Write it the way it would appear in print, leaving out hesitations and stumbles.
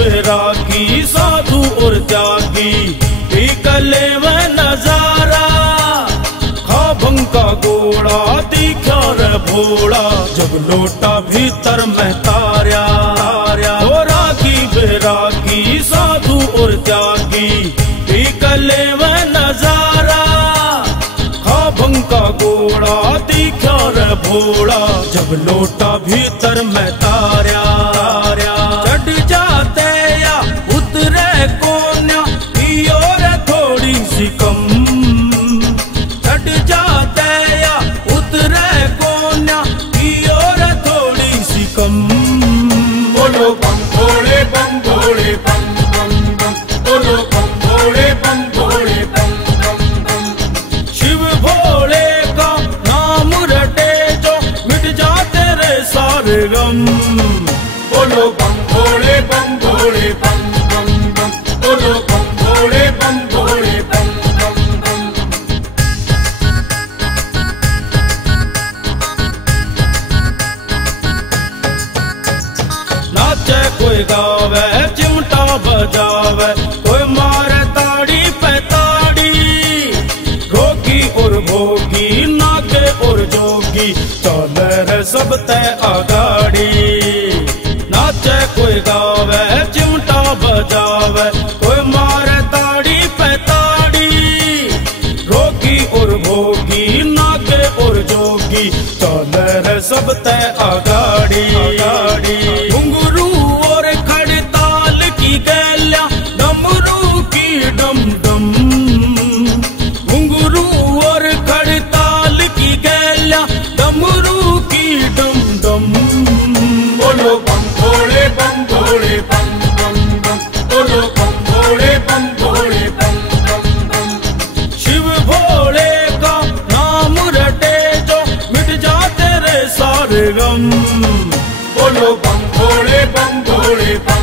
बैरागी साधु और त्यागी निकले वह नजारा। खाबंग का गोड़ा दिखा रे भोला जब लोटा भीतर में तार्या। हो रागी बैरागी साधु और त्यागी निकले वह नजारा। खाबंग का गोड़ा दिखा रे भोला जब लोटा भीतर में तार्या। चढ़ जाते या उतरे कोन्या की ओर थोड़ी सी कम। चढ़ जाते या उतरे कोन्या की ओर थोड़ी सी कम। बोलो बम भोले बम भोले बम बम बम। बोलो बम भोले बम भोले बम बम बम। शिव भोले का नाम रटे जो मिट जाते रे सारे गम। बोलो बम भोले बम भोले बम बम बम। बोलो बम भोले बम भोले बम बम बम। नाचे कोई गावे चिमटा बजावे कोई मारे ताड़ी पे ताड़ी। रोगी और भोगी नागे और जोगी चले रे सब तय आगाड़ी। नाचे कोई गावे चिमटा बजावे कोई मारे ताड़ी पे ताड़ी। रोगी और भोगी नागे और जोगी चले रे सब तय आगाड़ी। घुंघरू और खड़ताल की गैल्या डमरू की डम डम। घुंघरू और खड़ताल की गैल्या डमरू की डम डम। बोलो बम भोले बम भोले बम बम बम। बोलो बम भोले बम भोले बम बम बम। शिव भोले का नाम रटे जो मिट जाते रे सारे गम। बोलो बम भोले बम भोले बम